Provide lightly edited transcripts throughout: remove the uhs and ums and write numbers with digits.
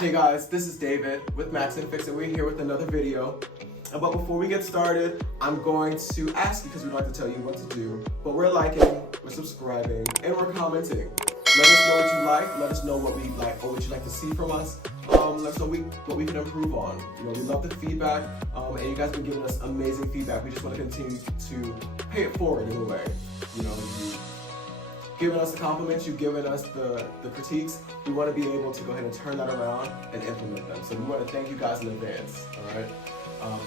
Hey guys, this is David with Max and Fix, and we're here with another video. But before we get started, I'm going to ask you, because we'd like to tell you what to do, but we're liking, we're subscribing, and we're commenting. Let us know what you like, let us know what we like or what you'd like to see from us. Let us know what we can improve on. You know, we love the feedback, and you guys have been giving us amazing feedback. We just want to continue to pay it forward in a way. You know, giving us the compliments, you've given us the critiques. We want to be able to go ahead and turn that around and implement them. So we want to thank you guys in advance, all right?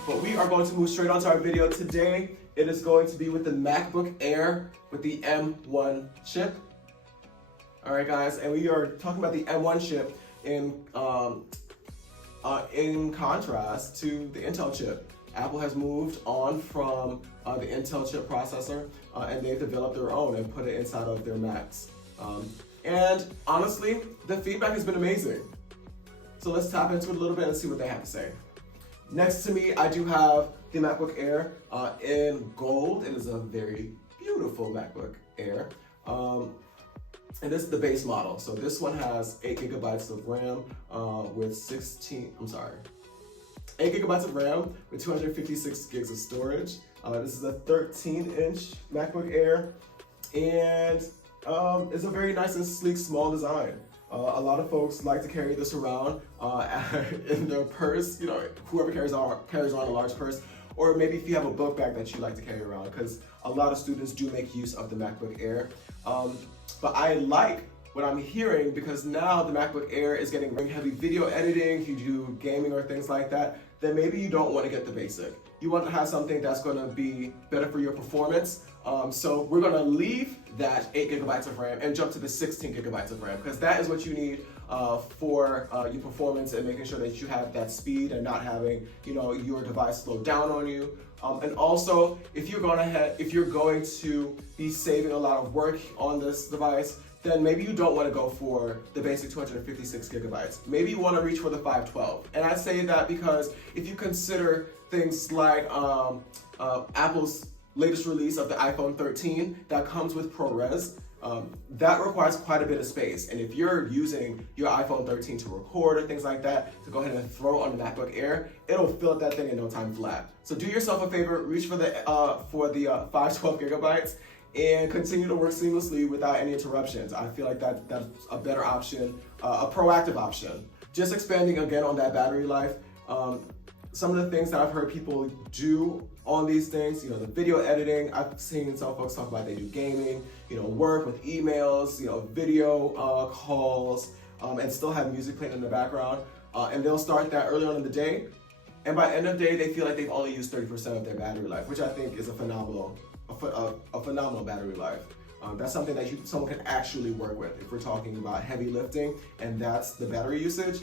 But we are going to move straight on to our video today. It is going to be with the MacBook Air with the M1 chip. All right, guys, and we are talking about the M1 chip in contrast to the Intel chip. Apple has moved on from the Intel chip processor, and they've developed their own and put it inside of their Macs. And honestly, the feedback has been amazing. So let's tap into it a little bit and see what they have to say. Next to me, I do have the MacBook Air in gold. It is a very beautiful MacBook Air. And this is the base model. So this one has 8 gigabytes of RAM with 8 gigabytes of RAM with 256 gigs of storage. This is a 13-inch MacBook Air, and it's a very nice and sleek, small design. A lot of folks like to carry this around in their purse. You know, whoever carries on a large purse, or maybe if you have a book bag that you like to carry around, because a lot of students do make use of the MacBook Air. But I like what I'm hearing, because now the MacBook Air is getting very heavy video editing. If you do gaming or things like that, then maybe you don't want to get the basic. You want to have something that's going to be better for your performance. So we're going to leave that 8 gigabytes of RAM and jump to the 16 gigabytes of RAM, because that is what you need for your performance and making sure that you have that speed and not having, you know, your device slow down on you. And also, if you're going to be saving a lot of work on this device, then maybe you don't want to go for the basic 256 gigabytes. Maybe you want to reach for the 512. And I say that because if you consider things like Apple's latest release of the iPhone 13 that comes with ProRes, that requires quite a bit of space. And if you're using your iPhone 13 to record or things like that, to go ahead and throw on the MacBook Air, it'll fill up that thing in no time flat. So do yourself a favor, reach for the 512 gigabytes and continue to work seamlessly without any interruptions. I feel like that's a better option, a proactive option. Just expanding again on that battery life, some of the things that I've heard people do on these things, you know, the video editing, I've seen some folks talk about they do gaming, you know, work with emails, you know, video calls, and still have music playing in the background. And they'll start that early on in the day. And by end of day, they feel like they've only used 30% of their battery life, which I think is a phenomenal battery life. That's something that someone can actually work with. If we're talking about heavy lifting and that's the battery usage,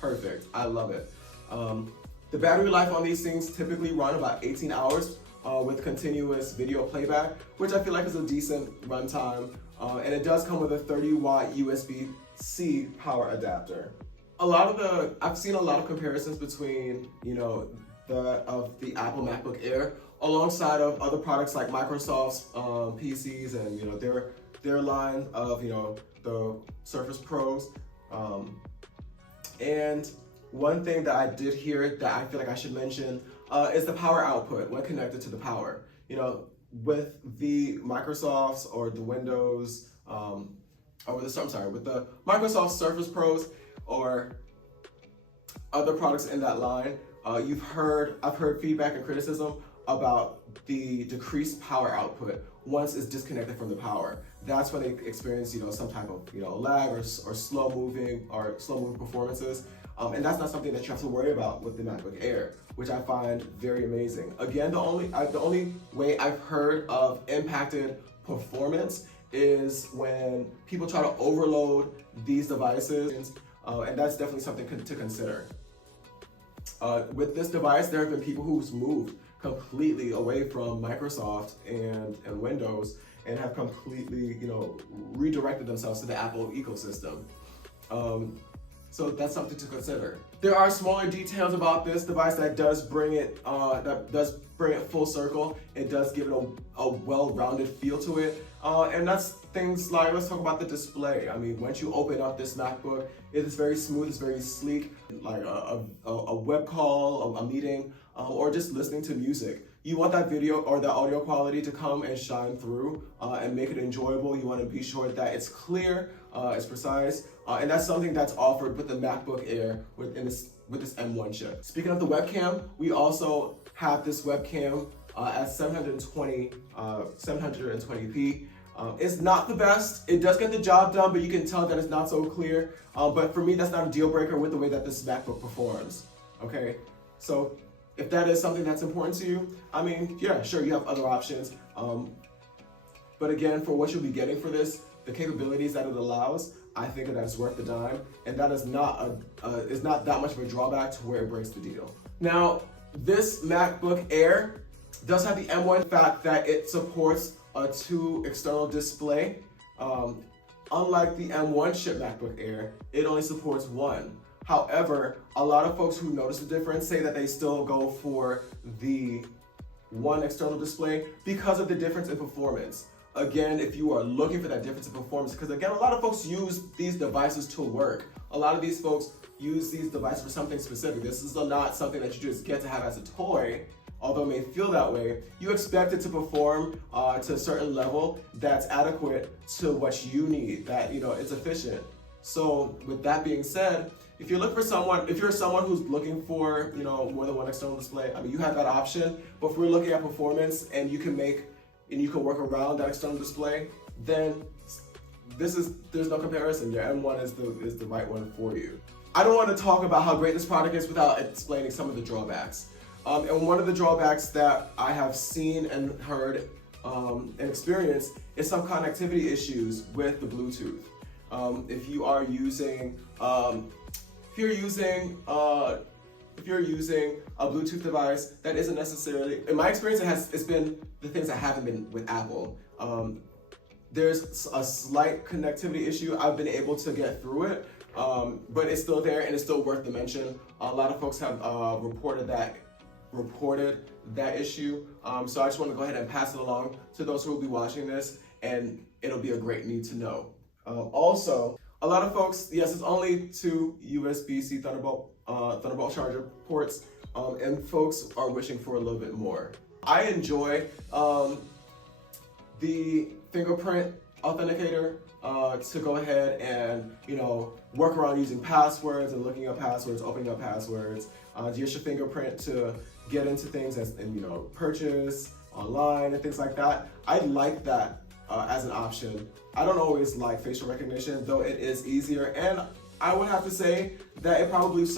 perfect, I love it. The battery life on these things typically run about 18 hours with continuous video playback, which I feel like is a decent runtime. And it does come with a 30-watt USB-C power adapter. I've seen a lot of comparisons between, you know, the Apple MacBook Air alongside of other products like Microsoft's PCs and, you know, their line of, you know, the Surface Pros. And one thing that I did hear that I feel like I should mention is the power output when connected to the power. You know, with the Microsofts or the Windows, with the Microsoft Surface Pros or other products in that line, I've heard feedback and criticism about the decreased power output once it's disconnected from the power. That's when they experience, you know, some type of, you know, lag or slow moving performances. And that's not something that you have to worry about with the MacBook Air, which I find very amazing. Again, the only way I've heard of impacted performance is when people try to overload these devices, and that's definitely something to consider. With this device, there have been people who've moved completely away from Microsoft and Windows and have completely, you know, redirected themselves to the Apple ecosystem. So that's something to consider. There are smaller details about this device that does bring it full circle. It does give it a well-rounded feel to it. And that's things like, let's talk about the display. I mean, once you open up this MacBook, it is very smooth, it's very sleek, like a web call, a meeting, or just listening to music. You want that video or the audio quality to come and shine through and make it enjoyable. You want to be sure that it's clear, it's precise, and that's something that's offered with the MacBook Air with this M1 chip. Speaking of the webcam, we also have this webcam at 720p. It's not the best. It does get the job done, but you can tell that it's not so clear. But for me, that's not a deal breaker with the way that this MacBook performs. Okay, so if that is something that's important to you, I mean, yeah, sure, you have other options. But again, for what you'll be getting for this, the capabilities that it allows, I think that it's worth the dime, and that is not that much of a drawback to where it breaks the deal. Now, this MacBook Air does have the M1 fact that it supports a 2 external display. Unlike the M1 chip MacBook Air, it only supports 1. However, a lot of folks who notice the difference say that they still go for the 1 external display because of the difference in performance. Again, if you are looking for that difference in performance, because again, a lot of folks use these devices to work. A lot of these folks use these devices for something specific. This is not something that you just get to have as a toy, although it may feel that way. You expect it to perform to a certain level that's adequate to what you need, that, you know, it's efficient. So with that being said, if you're someone who's looking for, you know, more than 1 external display, I mean, you have that option. But if we're looking at performance and you can work around that external display, then there's no comparison. Your M1 is the right one for you. I don't want to talk about how great this product is without explaining some of the drawbacks. And one of the drawbacks that I have seen and heard and experienced is some connectivity issues with the Bluetooth. If you're using a Bluetooth device that isn't necessarily, in my experience, it's been the things that haven't been with Apple. There's a slight connectivity issue. I've been able to get through it, but it's still there and it's still worth the mention. A lot of folks have reported that issue. So I just want to go ahead and pass it along to those who will be watching this, and it'll be a great need to know. Also, a lot of folks, yes, it's only 2 USB-C Thunderbolt charger ports, and folks are wishing for a little bit more. I enjoy the Fingerprint Authenticator to go ahead and, you know, work around using passwords and looking up passwords, opening up passwords. Use your fingerprint to get into things and, you know, purchase online and things like that. I like that as an option. I don't always like facial recognition, though it is easier, and I would have to say that it would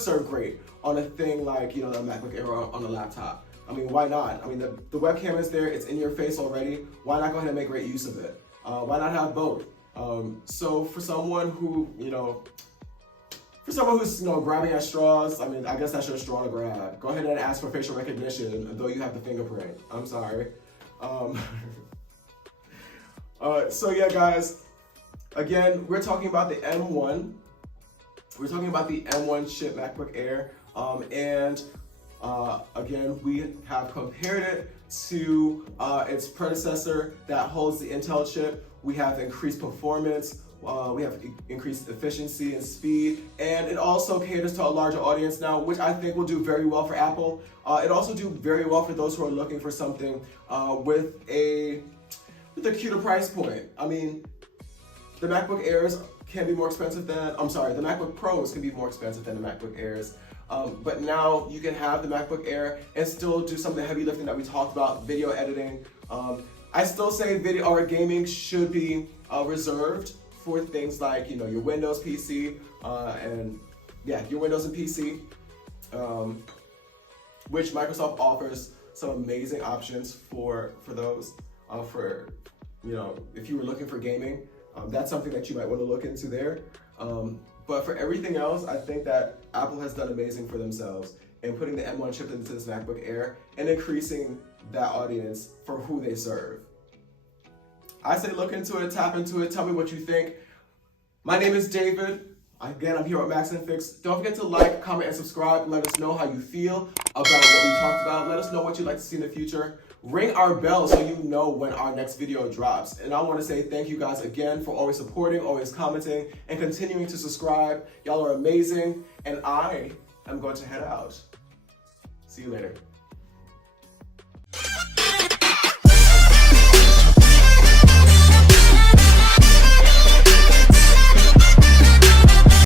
serve great on a thing like, you know, the MacBook Air on a laptop. I mean, why not? I mean, the webcam is there, it's in your face already. Why not go ahead and make great use of it? Why not have both? So for someone who's, you know, grabbing at straws, I mean, I guess that's your straw to grab. Go ahead and ask for facial recognition, though you have the fingerprint. I'm sorry. So yeah, guys, again, we're talking about the M1. We're talking about the M1 chip MacBook Air. Again, we have compared it to its predecessor that holds the Intel chip. We have increased performance. We have increased efficiency and speed, and it also caters to a larger audience now, which I think will do very well for Apple. It also do very well for those who are looking for something with a cuter price point. I mean, the MacBook Airs can be more expensive than, the MacBook Pros can be more expensive than the MacBook Airs. But now you can have the MacBook Air and still do some of the heavy lifting that we talked about, video editing. I still say video or gaming should be reserved for things like, you know, your Windows PC your Windows and PC, which Microsoft offers some amazing options for those. For, you know, if you were looking for gaming, that's something that you might want to look into there. But for everything else, I think that Apple has done amazing for themselves in putting the M1 chip into this MacBook Air and increasing that audience for who they serve. I say look into it, tap into it, tell me what you think. My name is David. Again, I'm here at Max and Fix. Don't forget to like, comment, and subscribe. Let us know how you feel about what we talked about. Let us know what you'd like to see in the future. ring our bell so you know when our next video drops. And I want to say thank you guys again for always supporting, always commenting, and continuing to subscribe. Y'all are amazing, and I am going to head out. See you later.